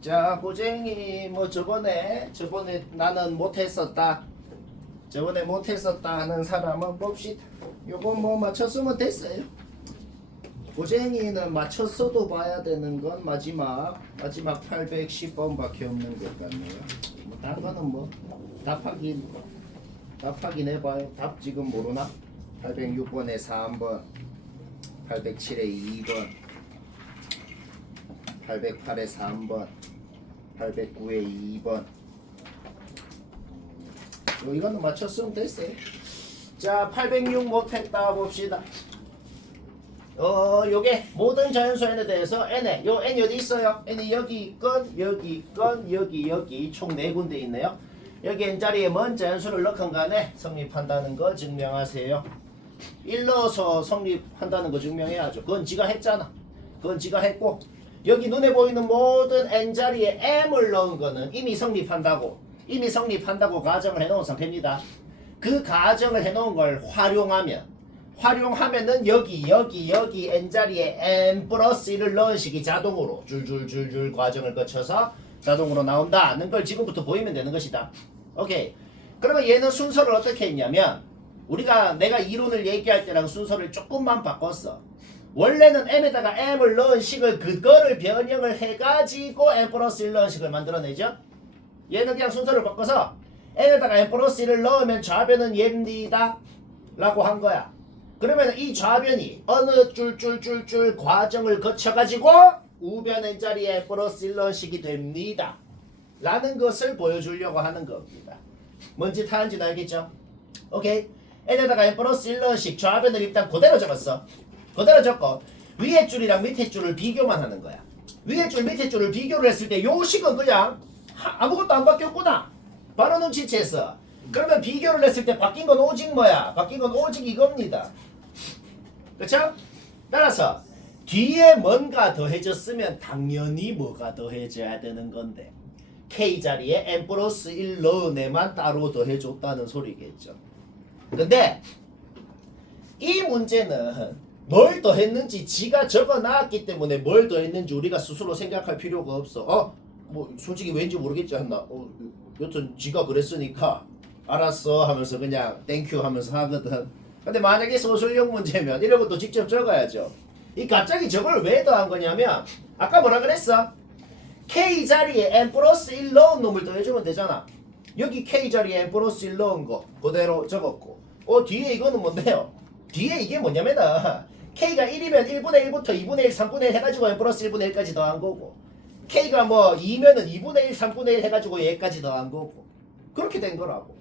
자, 고쟁이 뭐 저번에 나는 못했었다. 저번에 못했었다 하는 사람은 봅시다. 요거 뭐 맞췄으면 됐어요. 고쟁이는 맞췄어도 봐야 되는 건 마지막 810번밖에 없는 것 같네요. 뭐 다른 거는 뭐 답 확인해봐요. 답 지금 모르나? 806번에 3번, 807에 2번, 808에 3번, 809에 2번. 이거는 맞췄으면 됐어요. 자, 806 못했다 봅시다. 요게 모든 자연수 n에 대해서 n에 요 n이 어디 있어요? n이 여기 있건 여기 있건 여기 총 4군데 있네요. 여기 n자리에 뭔 자연수를 넣건 간에 성립한다는 거 증명하세요. 1 넣어서 성립한다는 거 증명해야죠. 그건 지가 했잖아. 그건 지가 했고, 여기 눈에 보이는 모든 n자리에 m을 넣은 거는 이미 성립한다고 가정을 해놓은 상태입니다. 그 가정을 해놓은 걸 활용하면은 여기 n자리에 n 플러스 1을 넣은 식이 자동으로 줄줄줄줄 과정을 거쳐서 자동으로 나온다는 걸 지금부터 보이면 되는 것이다. 오케이. 그러면 얘는 순서를 어떻게 했냐면, 내가 이론을 얘기할 때랑 순서를 조금만 바꿨어. 원래는 m에다가 m을 넣은 식을 그거를 변형을 해가지고 n 플러스 1 넣은 식을 만들어내죠. 얘는 그냥 순서를 바꿔서 n에다가 n 플러스 1을 넣으면 좌변은 얘입니다 라고 한 거야. 그러면 이 좌변이 어느 줄 과정을 거쳐가지고 우변 n자리에 n 플러스 1 넣은 식이 됩니다 라는 것을 보여주려고 하는 겁니다. 뭔 짓 하는지는 알겠죠? 오케이. n에다가 n 플러스 1 넣은 식 좌변을 일단 그대로 적었어. 그대로 적고 위에 줄이랑 밑에 줄을 비교만 하는 거야. 위에 줄 밑에 줄을 비교를 했을 때 요 식은 그냥 아무것도 안 바뀌었구나 바로 눈치챘어. 그러면 비교를 했을 때 바뀐 건 오직 뭐야? 바뀐 건 오직 이겁니다. 그쵸? 따라서 뒤에 뭔가 더해졌으면 당연히 뭐가 더해져야 되는 건데 K자리에 n 플러스 1 넣은 애만 따로 더해줬다는 소리겠죠. 근데 이 문제는 뭘 더했는지 지가 적어놨기 때문에 뭘 더했는지 우리가 스스로 생각할 필요가 없어. 뭐 솔직히 왠지 모르겠지 했나? 여튼 지가 그랬으니까 알았어 하면서 그냥 땡큐 하면서 하거든. 근데 만약에 소술형 문제면 이런 것도 직접 적어야죠. 이 갑자기 저걸 왜 더한 거냐면 아까 뭐라 그랬어? K자리에 n 플러스 1 넣은 놈을 더해주면 되잖아. 여기 K자리에 n 플러스 1 넣은 거 그대로 적었고, 뒤에 이거는 뭔데요? 뒤에 이게 뭐냐면 K가 1이면 1분의 1부터 2분의 1, 3분의 1 해가지고 n 플러스 1분의 1까지 더한 거고, K가 뭐 2면은 2분의 1, 3분의 1 해가지고 얘까지 더한 거고, 그렇게 된 거라고.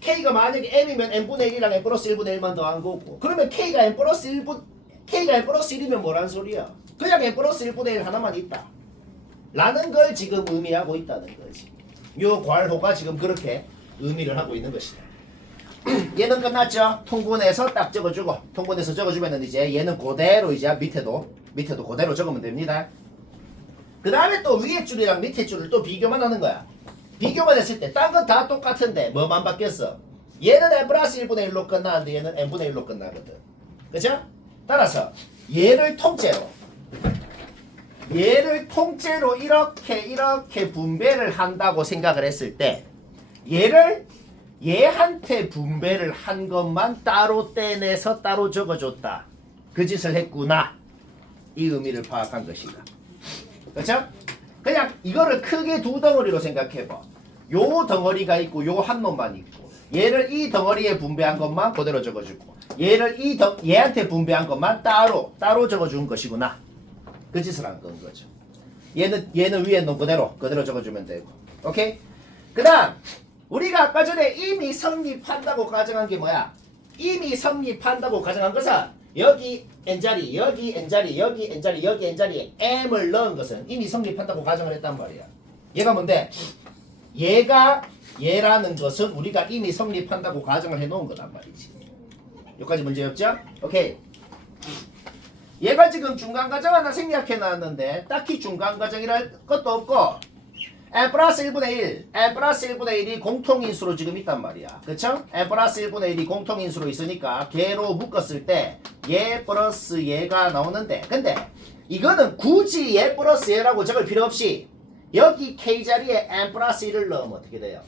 K가 만약에 M이면 N분의 1이랑 N 플러스 1분의 1만 더한 거고, 그러면 K가 N 플러스 1이면 뭐란 소리야? 그냥 N 플러스 1분의 1 하나만 있다 라는 걸 지금 의미하고 있다는 거지. 요 괄호가 지금 그렇게 의미를 하고 있는 것이다. 얘는 끝났죠? 통분해서 딱 적어주고, 통분해서 적어주면은 이제 얘는 그대로 이제 밑에도 그대로 적으면 됩니다. 그 다음에 또 위에 줄이랑 밑에 줄을 또 비교만 하는 거야. 비교만 했을 때 딴 건 다 똑같은데 뭐만 바뀌었어? 얘는 n 플러스 1분의 1로 끝나는데 얘는 n분의 1로 끝나거든. 그쵸? 따라서 얘를 통째로 이렇게 분배를 한다고 생각을 했을 때 얘를 얘한테 분배를 한 것만 따로 떼내서 따로 적어줬다. 그 짓을 했구나. 이 의미를 파악한 것이다. 그렇죠? 그냥 이거를 크게 두 덩어리로 생각해봐. 요 덩어리가 있고 요 한 놈만 있고, 얘를 이 덩어리에 분배한 것만 그대로 적어주고, 얘를 얘한테 분배한 것만 따로 적어준 것이구나. 그 짓을 한 건 거죠. 얘는 위에 놈 그대로 적어주면 되고. 오케이? 그 다음 우리가 아까 전에 이미 성립한다고 가정한 게 뭐야? 이미 성립한다고 가정한 것은 여기 n자리, 여기 n자리, 여기 n자리, 여기 n자리에 m을 넣은 것은 이미 성립한다고 가정을 했단 말이야. 얘가 뭔데? 얘라는 것은 우리가 이미 성립한다고 가정을 해놓은 거단 말이지. 여기까지 문제 없죠? 오케이. 얘가 지금 중간과정 하나 생략해 놨는데 딱히 중간과정이랄 것도 없고, n 플러스 1분의 1, n 플러스 1분의 1이 공통인수로 지금 있단 말이야. 그쵸? n 플러스 1분의 1이 공통인수로 있으니까 걔로 묶었을 때 얘 플러스 얘가 나오는데, 근데 이거는 굳이 얘 플러스 얘라고 적을 필요 없이 여기 k 자리에 n 플러스 1을 넣으면 어떻게 돼요?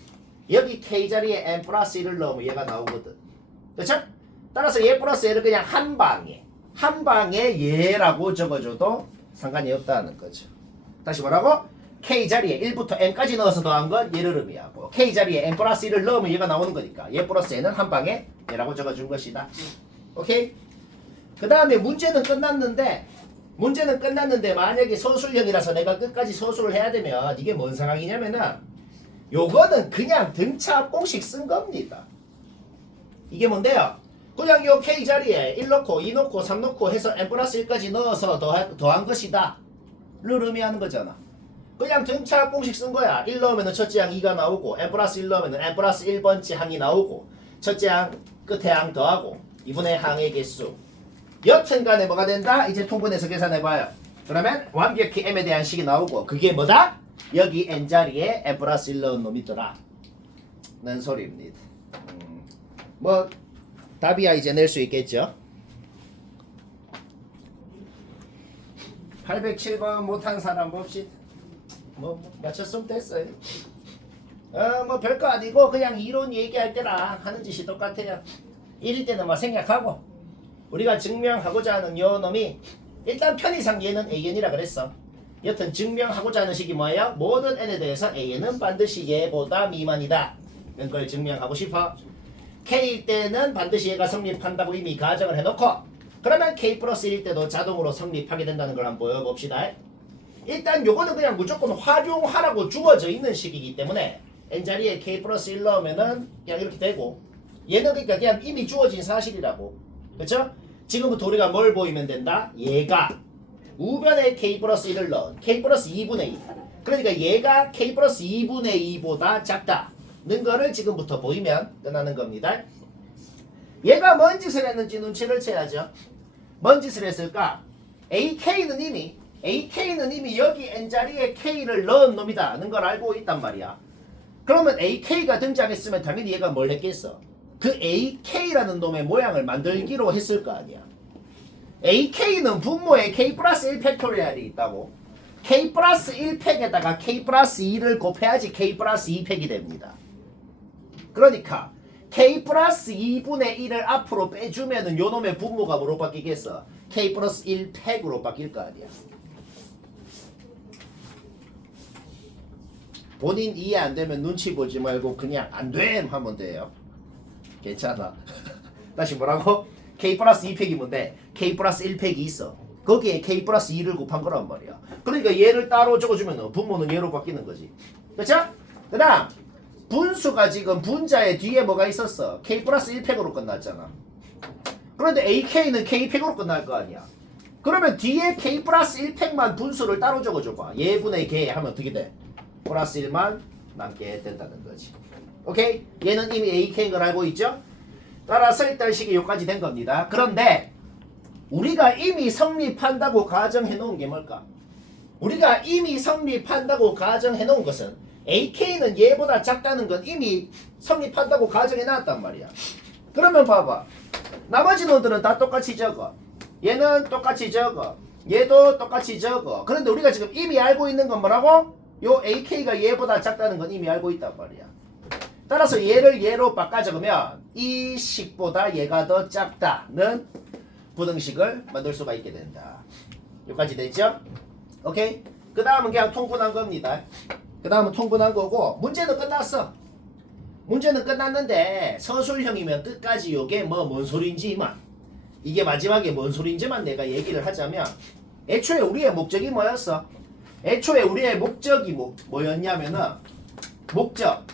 여기 k 자리에 n 플러스 1을 넣으면 얘가 나오거든. 그렇죠? 따라서 얘 플러스 얘를 그냥 한 방에 얘라고 적어줘도 상관이 없다는 거죠. 다시 뭐라고? k 자리에 1부터 n까지 넣어서 더한 건 얘를 의미하고 k 자리에 n 플러스 1을 넣으면 얘가 나오는 거니까 얘 플러스 얘는 한 방에 얘라고 적어준 것이다. 오케이? 그 다음에 문제는 끝났는데 만약에 서술형이라서 내가 끝까지 서술을 해야 되면 이게 뭔 상황이냐면은 요거는 그냥 등차 공식 쓴 겁니다. 이게 뭔데요? 그냥 요 k 자리에 1 넣고 2 넣고 3 넣고 해서 n 플러스 1까지 넣어서 더한 것이다 를 의미하는 거잖아. 그냥 등차 공식 쓴 거야. 1 넣으면 첫째 항 2가 나오고 n 플러스 1 넣으면 n 플러스 1번째 항이 나오고 첫째 항 끝에 항 더하고 2분의 항의 개수. 여튼 간에 뭐가 된다? 이제 통분해서 계산해봐요. 그러면 완벽히 m에 대한 식이 나오고 그게 뭐다? 여기 n 자리에 n 플러스 1 넣은 놈이 있더라 는 소리입니다. 뭐 답이야 이제 낼 수 있겠죠? 807번 못한 사람 봅시다. 뭐 맞췄으면 됐어요. 뭐 별거 아니고 그냥 이론 얘기할 때랑 하는 짓이 똑같아요. 1일 때는 막 생략하고 우리가 증명하고자 하는 요 놈이 일단 편의상 얘는 AN이라 그랬어. 여튼 증명하고자 하는 식이 뭐예요? 모든 n에 대해서 AN은 반드시 얘보다 미만이다 이런 걸 증명하고 싶어. K일 때는 반드시 얘가 성립한다고 이미 가정을 해놓고 그러면 K 플러스 1일 때도 자동으로 성립하게 된다는 걸 한번 보여봅시다. 일단 요거는 그냥 무조건 활용하라고 주어져 있는 식이기 때문에 n자리에 K 플러스 1 넣으면은 그냥 이렇게 되고 얘는 그러니까 그냥 이미 주어진 사실이라고. 그쵸? 지금부터 우리가 뭘 보이면 된다? 얘가 우변에 K 플러스 1을 넣은 K 플러스 2분의 2 그러니까 얘가 K 플러스 2분의 2보다 작다 는 거를 지금부터 보이면 끝나는 겁니다. 얘가 뭔 짓을 했는지 눈치를 채야죠. 뭔 짓을 했을까? AK는 이미 여기 n자리에 K를 넣은 놈이다 는 걸 알고 있단 말이야. 그러면 AK가 등장했으면 당연히 얘가 뭘 했겠어? 그 AK라는 놈의 모양을 만들기로 했을 거 아니야. AK는 분모에 K 플러스 1 팩토리얼이 있다고. K 플러스 1팩에다가 K 플러스 2를 곱해야지 K 플러스 2팩이 됩니다. 그러니까 K 플러스 2분의 1을 앞으로 빼주면은 요 놈의 분모가 뭐로 바뀌겠어? K 플러스 1팩으로 바뀔 거 아니야. 본인 이해 안 되면 눈치 보지 말고 그냥 안 됨 하면 돼요. 괜찮아. 다시 뭐라고? K 플러스 2팩이 뭔데? K 플러스 1팩이 있어. 거기에 K 플러스 2를 곱한 거란 말이야. 그러니까 얘를 따로 적어주면 분모는 얘로 바뀌는 거지. 그쵸? 그 다음 분수가 지금 분자의 뒤에 뭐가 있었어? K 플러스 1팩으로 끝났잖아. 그런데 AK는 K팩으로 끝날 거 아니야. 그러면 뒤에 K 플러스 1팩만 분수를 따로 적어줘봐. 얘분의 걔 하면 어떻게 돼? 플러스 1만 남게 된다는 거지. 오케이? 얘는 이미 AK인 걸 알고 있죠? 따라서 일단 식이 여기까지 된 겁니다. 그런데 우리가 이미 성립한다고 가정해 놓은 게 뭘까? 우리가 이미 성립한다고 가정해 놓은 것은 AK는 얘보다 작다는 건 이미 성립한다고 가정해 놨단 말이야. 그러면 봐봐. 나머지 놈들은 다 똑같이 적어. 얘는 똑같이 적어. 얘도 똑같이 적어. 그런데 우리가 지금 이미 알고 있는 건 뭐라고? 요 AK가 얘보다 작다는 건 이미 알고 있단 말이야. 따라서 얘를 얘로 바꿔 적으면 이 식보다 얘가 더 작다는 부등식을 만들 수가 있게 된다. 여기까지 됐죠? 오케이? 그 다음은 그냥 통분한 겁니다. 그 다음은 통분한 거고 문제는 끝났어. 문제는 끝났는데 서술형이면 끝까지 요게 뭔 소린지만 이게 마지막에 뭔 소린지만 내가 얘기를 하자면 애초에 우리의 목적이 뭐였어? 애초에 우리의 목적이 뭐였냐면은 목적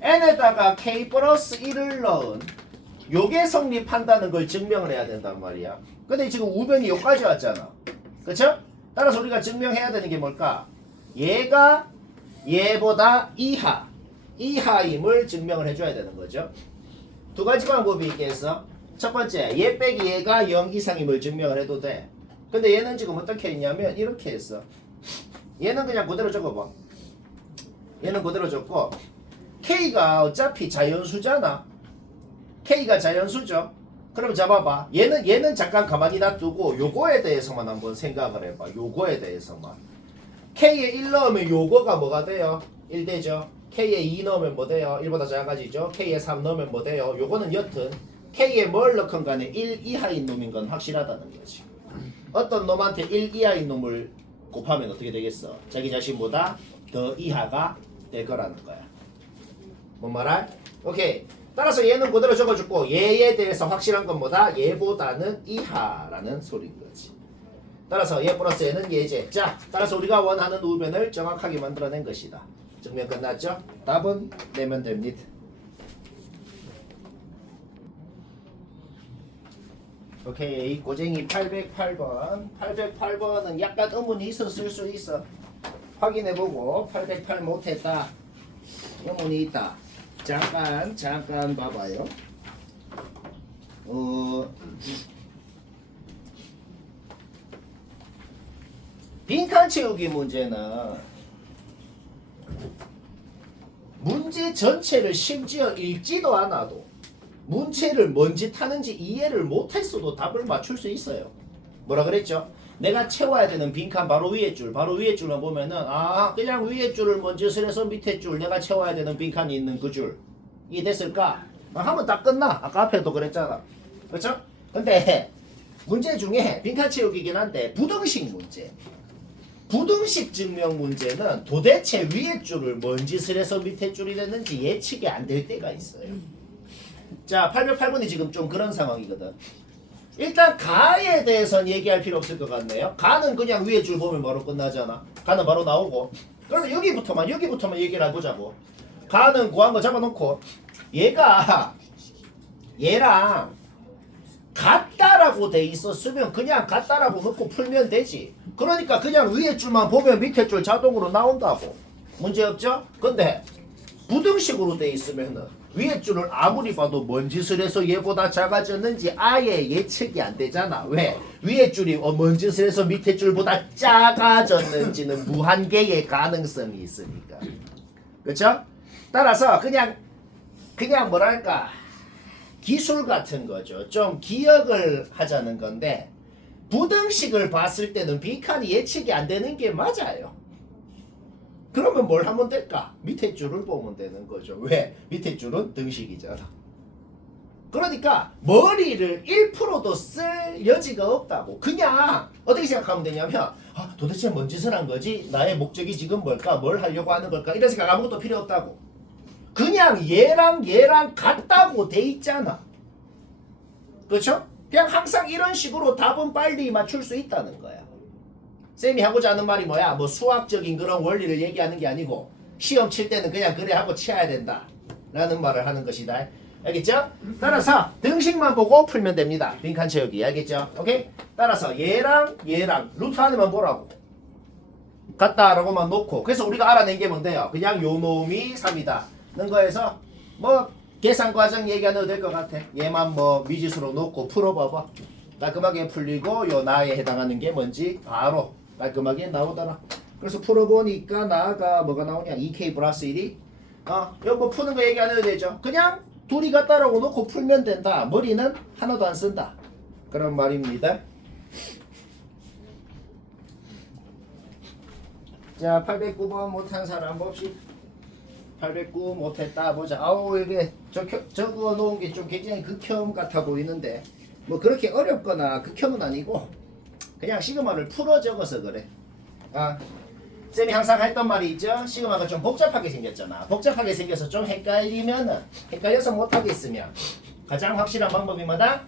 n에다가 k 플러스 1을 넣은 요게 성립한다는 걸 증명을 해야 된단 말이야. 근데 지금 우변이 여기까지 왔잖아. 그쵸? 따라서 우리가 증명해야 되는 게 뭘까? 얘가 얘보다 이하임을 증명을 해줘야 되는 거죠. 두 가지 방법이 있겠어. 첫 번째, 얘 빼기 얘가 0 이상임을 증명을 해도 돼. 근데 얘는 지금 어떻게 했냐면 이렇게 했어. 얘는 그냥 그대로 적어봐. 얘는 그대로 적고 K가 어차피 자연수잖아. K가 자연수죠. 그럼 잡아봐. 얘는 잠깐 가만히 놔두고 요거에 대해서만 한번 생각을 해봐. 요거에 대해서만. K에 1 넣으면 요거가 뭐가 돼요? 1 되죠. K에 2 넣으면 뭐 돼요? 1보다 작아지죠. K에 3 넣으면 뭐 돼요? 요거는 여튼 K에 뭘 넣건 간에 1 이하인 놈인 건 확실하다는 거지. 어떤 놈한테 1 이하인 놈을 곱하면 어떻게 되겠어? 자기 자신보다 더 이하가 될 거라는 거야. 뭔 말할? 오케이. 따라서 얘는 그대로 적어주고 얘에 대해서 확실한 건 뭐다? 얘보다는 이하라는 소리인 거지. 따라서 얘 플러스 얘는 얘제. 자, 따라서 우리가 원하는 우변을 정확하게 만들어낸 것이다. 증명 끝났죠? 답은 내면 됩니다. 오케이. 고쟁이 808번. 808번은 약간 의문이 있었을 수 있어. 확인해보고 808 못했다. 의문이 있다. 잠깐 봐봐요. 빈칸 채우기 문제는 문제 전체를 심지어 읽지도 않아도 문제를 뭔 짓 하는지 이해를 못했어도 답을 맞출 수 있어요. 뭐라 그랬죠? 내가 채워야 되는 빈칸 바로 위에 줄만 보면은 그냥 위에 줄을 뭔 짓을 해서 밑에 줄 내가 채워야 되는 빈칸이 있는 그 줄 이해됐을까? 하면 다 끝나. 아까 앞에도 그랬잖아. 그렇죠? 근데 문제 중에 빈칸 채우기긴 한데 부등식 문제, 부등식 증명 문제는 도대체 위에 줄을 뭔 짓을 해서 밑에 줄이 됐는지 예측이 안 될 때가 있어요. 자, 808번이 지금 좀 그런 상황이거든. 일단 가에 대해서는 얘기할 필요 없을 것 같네요. 가는 그냥 위에 줄 보면 바로 끝나잖아. 가는 바로 나오고. 그래서 여기부터만 얘기를 해보자고. 가는 구한 거 잡아놓고 얘랑 같다라고 돼 있었으면 그냥 같다라고 넣고 풀면 되지. 그러니까 그냥 위에 줄만 보면 밑에 줄 자동으로 나온다고. 문제 없죠? 근데 부등식으로 돼 있으면은 위에 줄을 아무리 봐도 뭔 짓을 해서 얘보다 작아졌는지 아예 예측이 안 되잖아. 왜? 위에 줄이 뭔 짓을 해서 밑에 줄보다 작아졌는지는 무한개의 가능성이 있으니까. 그렇죠? 따라서 그냥 뭐랄까 기술 같은 거죠. 좀 기억을 하자는 건데 부등식을 봤을 때는 빈칸이 예측이 안 되는 게 맞아요. 그러면 뭘 하면 될까? 밑에 줄을 보면 되는 거죠. 왜? 밑에 줄은 등식이잖아. 그러니까 머리를 1%도 쓸 여지가 없다고. 그냥 어떻게 생각하면 되냐면 도대체 뭔 짓을 한 거지? 나의 목적이 지금 뭘까? 뭘 하려고 하는 걸까? 이런 생각 아무것도 필요 없다고. 그냥 얘랑 같다고 돼 있잖아. 그렇죠? 그냥 항상 이런 식으로 답은 빨리 맞출 수 있다는 거야. 쌤이 하고자 하는 말이 뭐야? 뭐 수학적인 그런 원리를 얘기하는 게 아니고 시험 칠 때는 그냥 그래 하고 치야 된다 라는 말을 하는 것이다. 알겠죠? 따라서 등식만 보고 풀면 됩니다. 빈칸 채우기. 알겠죠? 오케이? 따라서 얘랑 루트 안에만 보라고. 같다라고만 놓고 그래서 우리가 알아낸 게 뭔데요? 그냥 요 놈이 3이다 는 거에서 뭐 계산 과정 얘기 안 해도 될 것 같아. 얘만 뭐 미지수로 놓고 풀어봐봐. 깔끔하게 풀리고 요 나에 해당하는 게 뭔지 바로 깔끔하게 나오더라. 그래서 풀어보니까 나가 뭐가 나오냐? 2K 플러스 1이 이거 뭐 푸는 거 얘기 안 해도 되죠. 그냥 둘이 같다라고 놓고 풀면 된다. 머리는 하나도 안 쓴다. 그런 말입니다. 자, 809번 못한 사람 봅시다. 809 못했다 보자. 이게 적어 놓은 게 좀 굉장히 극혐 같아 보이는데 뭐 그렇게 어렵거나 극혐은 아니고 그냥 시그마를 풀어 적어서 그래. 쌤이 항상 했던 말이 있죠. 시그마가 좀 복잡하게 생겼잖아. 복잡하게 생겨서 좀 헷갈려서 못하겠으면 가장 확실한 방법이 뭐다?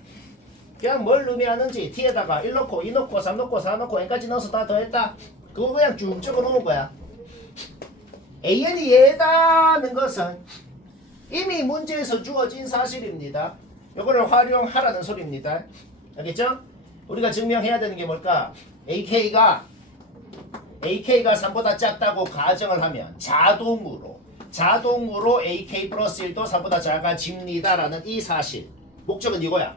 그냥 뭘 의미하는지 t에다가 1 넣고 2 넣고 3 넣고 4 넣고 n까지 넣어서 다 더했다. 그거 그냥 쭉 적어 놓은 거야. AN이 얘다는 것은 이미 문제에서 주어진 사실입니다. 이거를 활용하라는 소리입니다. 알겠죠? 우리가 증명해야 되는 게 뭘까? AK가 3보다 작다고 가정을 하면 자동으로 AK 플러스 1도 3보다 작아집니다라는 이 사실. 목적은 이거야.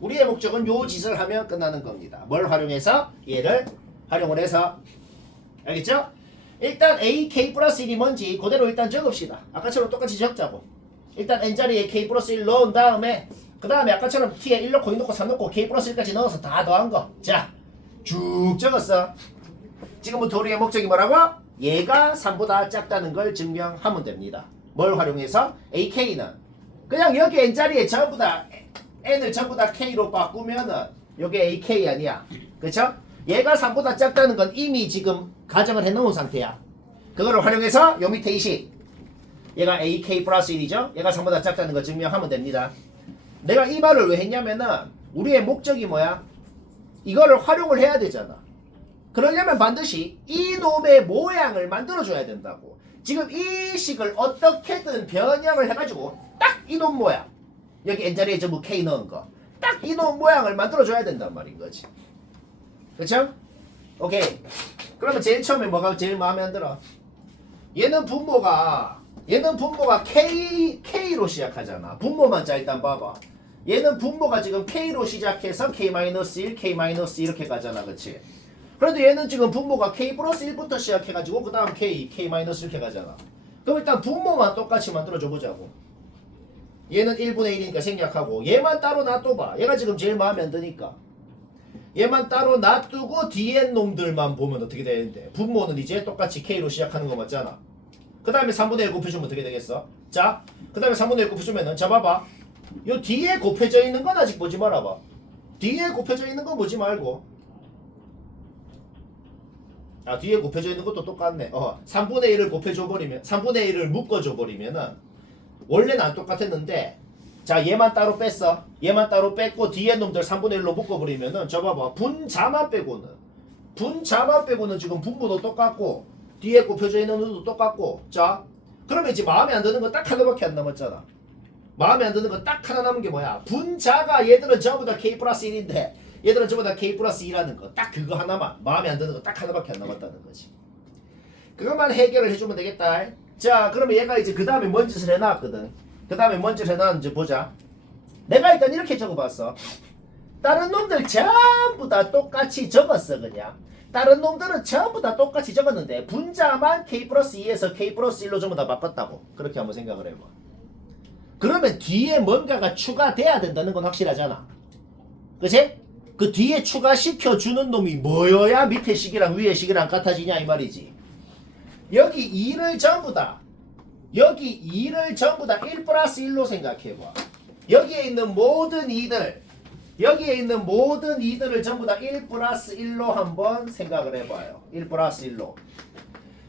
우리의 목적은 요 짓을 하면 끝나는 겁니다. 뭘 활용해서? 얘를 활용을 해서. 알겠죠? 일단 AK 플러스 1이 뭔지 그대로 일단 적읍시다. 아까처럼 똑같이 적자고. 일단 n자리에 K 플러스 1 넣은 다음에 그 다음에 아까처럼 t에 1 넣고 2 넣고 3 넣고 K 플러스 1까지 넣어서 다 더한 거. 자, 쭉 적었어. 지금부터 우리의 목적이 뭐라고? 얘가 3보다 작다는 걸 증명하면 됩니다. 뭘 활용해서? AK는 그냥 여기 n자리에 전부 다 n을 전부 다 k로 바꾸면은 여기 AK 아니야. 그쵸? 얘가 3보다 작다는 건 이미 지금 가정을 해놓은 상태야. 그거를 활용해서 요 밑에 이식 얘가 AK 플러스 1이죠? 얘가 3보다 작다는 걸 증명하면 됩니다. 내가 이 말을 왜 했냐면은 우리의 목적이 뭐야? 이거를 활용을 해야 되잖아. 그러려면 반드시 이놈의 모양을 만들어줘야 된다고. 지금 이 식을 어떻게든 변형을 해가지고 딱 이놈 모양 여기 n자리에 전부 k 넣은 거 딱 이놈 모양을 만들어줘야 된단 말인 거지. 그쵸? 오케이. 그러면 제일 처음에 뭐가 제일 마음에 안 들어? 얘는 분모가 K로 시작하잖아. 분모만 자 일단 봐봐. 얘는 분모가 지금 K로 시작해서 K-1, K- 이렇게 가잖아. 그치? 그런데 얘는 지금 분모가 K 플러스 1부터 시작해가지고 그 다음 K, K- 이렇게 가잖아. 그럼 일단 분모만 똑같이 만들어줘 보자고. 얘는 1분의 1이니까 생략하고 얘만 따로 놔둬봐. 얘가 지금 제일 마음에 안 드니까. 얘만 따로 놔두고 뒤에 놈들만 보면 어떻게 되는데 분모는 이제 똑같이 K로 시작하는 거 맞잖아. 그 다음에 3분의 1 곱해주면 어떻게 되겠어? 자, 그 다음에 3분의 1 곱해주면은 자 봐봐. 요 뒤에 곱해져 있는 건 아직 보지 말아봐. 뒤에 곱해져 있는 건 보지 말고 뒤에 곱해져 있는 것도 똑같네. 3분의 1을 곱해줘 버리면 3분의 1을 묶어줘 버리면은 원래는 안 똑같았는데 자 얘만 따로 뺐어. 얘만 따로 뺐고 뒤에 놈들 3분의 1로 묶어버리면은 저 봐봐. 분자만 빼고는 지금 분모도 똑같고 뒤에 곱혀져 있는 놈도 똑같고 자 그러면 이제 마음에 안 드는 거 딱 하나밖에 안 남았잖아. 마음에 안 드는 거 딱 하나 남은 게 뭐야? 분자가 얘들은 전부 다 K 플러스 1인데 얘들은 전부 다 K 플러스 2라는 거 딱 그거 하나만 마음에 안 드는 거 딱 하나밖에 안 남았다는 거지. 그것만 해결을 해주면 되겠다. 자 그러면 얘가 이제 그 다음에 뭔 짓을 해놨거든. 그 다음에 뭔 짓을 해놨는지 보자. 내가 일단 이렇게 적어봤어. 다른 놈들 전부 다 똑같이 적었어. 그냥 다른 놈들은 전부 다 똑같이 적었는데 분자만 K 플러스 2에서 K 플러스 1로 전부 다 바꿨다고. 그렇게 한번 생각을 해봐. 그러면 뒤에 뭔가가 추가돼야 된다는 건 확실하잖아. 그치? 그 뒤에 추가시켜주는 놈이 뭐여야 밑에 식이랑 위에 식이랑 같아지냐 이 말이지. 여기 2를 전부 다 1 플러스 1로 생각해봐. 여기에 있는 모든 2들을 전부 다 1 플러스 1로 한번 생각을 해봐요. 1 플러스 1로.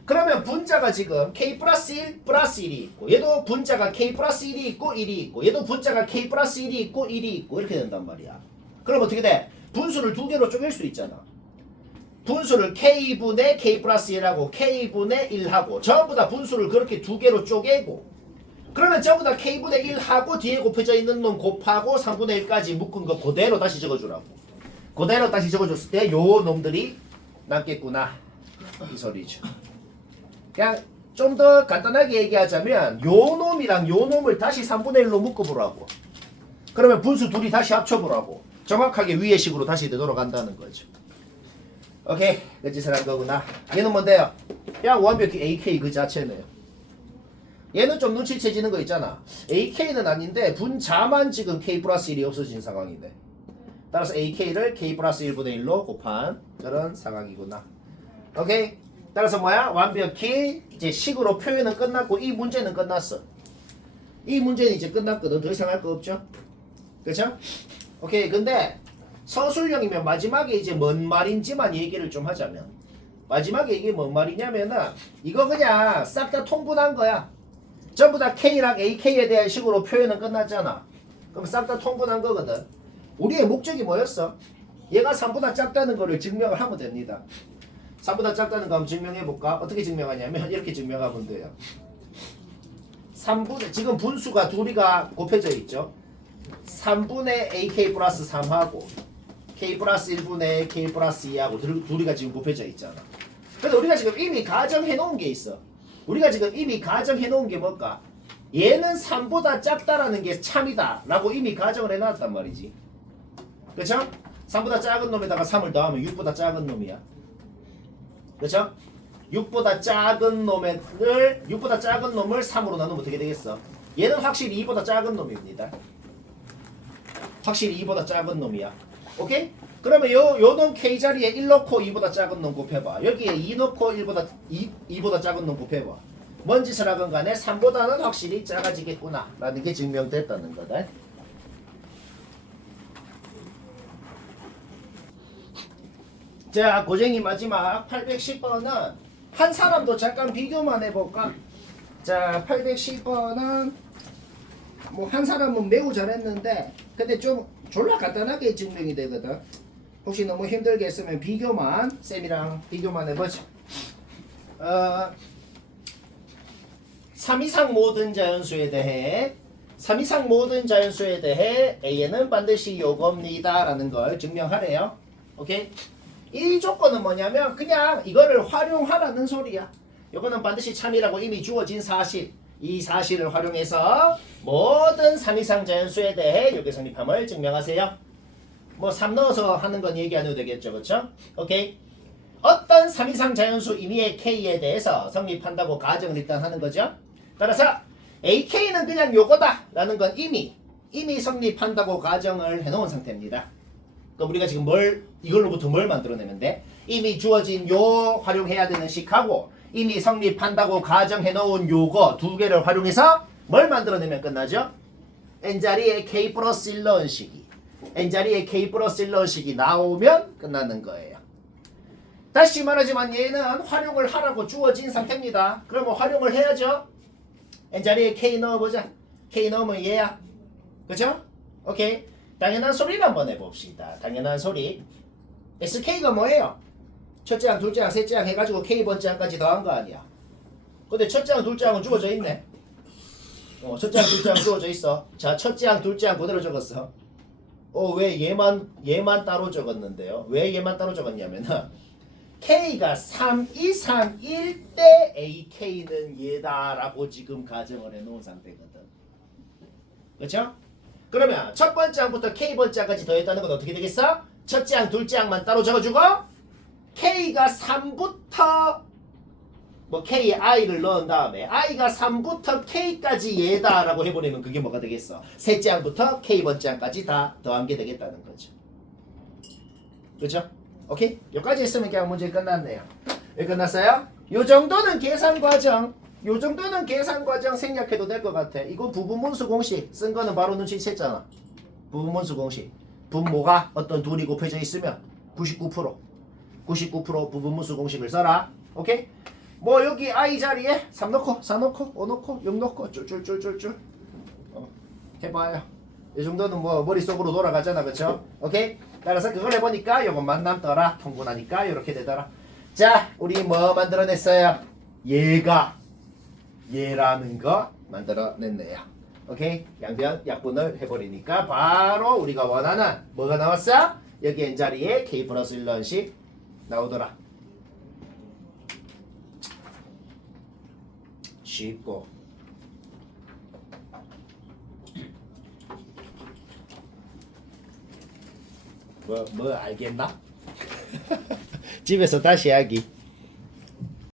그러면 분자가 지금 K 플러스 1 플러스 1이 있고 얘도 분자가 K 플러스 1이 있고 1이 있고 얘도 분자가 K 플러스 1이 있고 1이 있고 이렇게 된단 말이야. 그럼 어떻게 돼? 분수를 두 개로 쪼갤 수 있잖아. 분수를 K분의 K 플러스 1하고 K분의 1하고 전부 다 분수를 그렇게 두 개로 쪼개고 그러면 전부 다 K분의 1하고 뒤에 곱해져 있는 놈 곱하고 3분의 1까지 묶은 거 그대로 다시 적어주라고. 그대로 다시 적어줬을 때 요 놈들이 남겠구나 이 소리죠. 그냥 좀 더 간단하게 얘기하자면 요 놈이랑 요 놈을 다시 3분의 1로 묶어보라고. 그러면 분수 둘이 다시 합쳐보라고. 정확하게 위의 식으로 다시 되돌아간다는 거죠. 오케이 그 짓을 한 거구나. 얘는 뭔데요? 그냥 완벽히 AK 그 자체네요. 얘는 좀 눈치채지는 거 있잖아. AK는 아닌데 분자만 지금 K 플러스 1이 없어진 상황인데 따라서 AK를 K 플러스 1분의 1로 곱한 그런 상황이구나. 오케이 따라서 뭐야? 완벽히 이제 식으로 표현은 끝났고 이 문제는 끝났어. 이 문제는 이제 끝났거든. 더 이상 할 거 없죠? 그쵸? 오케이 근데 서술형이면 마지막에 이제 뭔 말인지만 얘기를 좀 하자면 마지막에 이게 뭔 말이냐면은 이거 그냥 싹 다 통분한 거야. 전부 다 K랑 AK에 대한 식으로 표현은 끝났잖아. 그럼 싹 다 통분한 거거든. 우리의 목적이 뭐였어? 얘가 3보다 작다는 거를 증명을 하면 됩니다. 3보다 작다는 거 한번 증명해볼까? 어떻게 증명하냐면 이렇게 증명하면 돼요. 3분의 지금 분수가 둘이가 곱해져 있죠. 3분의 AK 플러스 3하고 K 플러스 1분의 K 플러스 2하고 둘이가 지금 곱해져 있잖아. 그래서 우리가 지금 이미 가정해 놓은 게 있어. 우리가 지금 이미 가정해 놓은 게 뭘까? 얘는 3보다 작다라는 게 참이다 라고 이미 가정을 해놨단 말이지. 그쵸? 3보다 작은 놈에다가 3을 더하면 6보다 작은 놈이야. 그쵸? 6보다 작은 놈을 3으로 나누면 어떻게 되겠어? 얘는 확실히 2보다 작은 놈입니다. 확실히 2보다 작은 놈이야. 오케이? 그러면 요놈 K 자리에 1 넣고 2보다 작은 놈 곱해봐. 여기에 2 넣고 2보다 작은 놈 곱해봐. 뭔 짓을 하건 간에 3보다는 확실히 작아지겠구나 라는 게 증명됐다는 거다. 자, 고쟁이 마지막 810번은 한 사람도 잠깐 비교만 해볼까? 자, 810번은 뭐 한 사람은 매우 잘했는데 근데 좀 졸라 간단하게 증명이 되거든. 혹시 너무 힘들게 했으면 비교만 쌤이랑 비교만 해보자. 3 이상 모든 자연수에 대해 3 이상 모든 자연수에 대해 A는 반드시 요겁니다 라는 걸 증명하래요. 오케이? 이 조건은 뭐냐면 그냥 이거를 활용하라는 소리야. 이거는 반드시 참이라고 이미 주어진 사실. 이 사실을 활용해서 모든 3 이상 자연수에 대해 요게 성립함을 증명하세요. 뭐 3 넣어서 하는 건 얘기 안 해도 되겠죠. 그렇죠? 오케이. 어떤 3 이상 자연수 임의의 K에 대해서 성립한다고 가정을 일단 하는 거죠. 따라서 AK는 그냥 요거다 라는 건 이미 성립한다고 가정을 해놓은 상태입니다. 그럼 우리가 지금 이걸로부터 뭘 만들어내면 돼? 이미 주어진 요 활용해야 되는 식하고 이미 성립한다고 가정해놓은 요거 두 개를 활용해서 뭘 만들어내면 끝나죠? n자리에 k 플러스 1 넣은 식이 n자리에 k 플러스 1 넣은 식이 나오면 끝나는 거예요. 다시 말하지만 얘는 활용을 하라고 주어진 상태입니다. 그러면 활용을 해야죠. n자리에 k 넣어보자. k 넣으면 얘야. 그죠? 오케이. 당연한 소리를 한번 해봅시다. 당연한 소리. SK가 뭐예요? 첫째 항, 둘째 항, 셋째 항 해가지고 K번째 항까지 더한 거 아니야. 근데 첫째 항, 둘째 항은 주어져 있네. 첫째 항, 둘째 항 주어져 있어. 자, 첫째 항, 둘째 항 그대로 적었어. 왜 얘만 따로 적었는데요? 왜 얘만 따로 적었냐면은 K가 3 이상일 때 AK는 얘다라고 지금 가정을 해놓은 상태거든. 그렇죠? 그러면 첫 번째 항부터 K번째 항까지 더했다는 건 어떻게 되겠어? 첫째 항, 둘째 항만 따로 적어주고 K가 3부터 뭐 K에 I를 넣은 다음에 I가 3부터 K까지 얘다라고 해버리면 그게 뭐가 되겠어? 셋째 항부터 K번째 항까지 다 더한 게 되겠다는 거죠. 그렇죠? 오케이? 여기까지 했으면 그냥 문제 끝났네요. 왜 끝났어요? 요 정도는 계산 과정 생략해도 될 것 같아. 이거 부분문수 공식 쓴 거는 바로 눈치챘잖아. 부분문수 공식. 분모가 어떤 둘이 곱해져 있으면 99% 부분문수 공식을 써라. 오케이? 뭐 여기 I 자리에 3 넣고 4 넣고 5 넣고 6 넣고 쫄쫄쫄쫄쫄 해봐요. 이 정도는 뭐 머릿속으로 돌아가잖아. 그쵸? 오케이? 따라서 그걸 해보니까 요것만 남더라. 통분하니까 이렇게 되더라. 자, 우리 뭐 만들어냈어요? 얘라는 거 만들어냈네요. 오케이? 양변 약분을 해버리니까 바로 우리가 원하는 뭐가 나왔어? 여기 n자리에 k 플러스 1 넣은식 나오더라. 쉽고 뭐 알겠나? 집에서 다시 하기.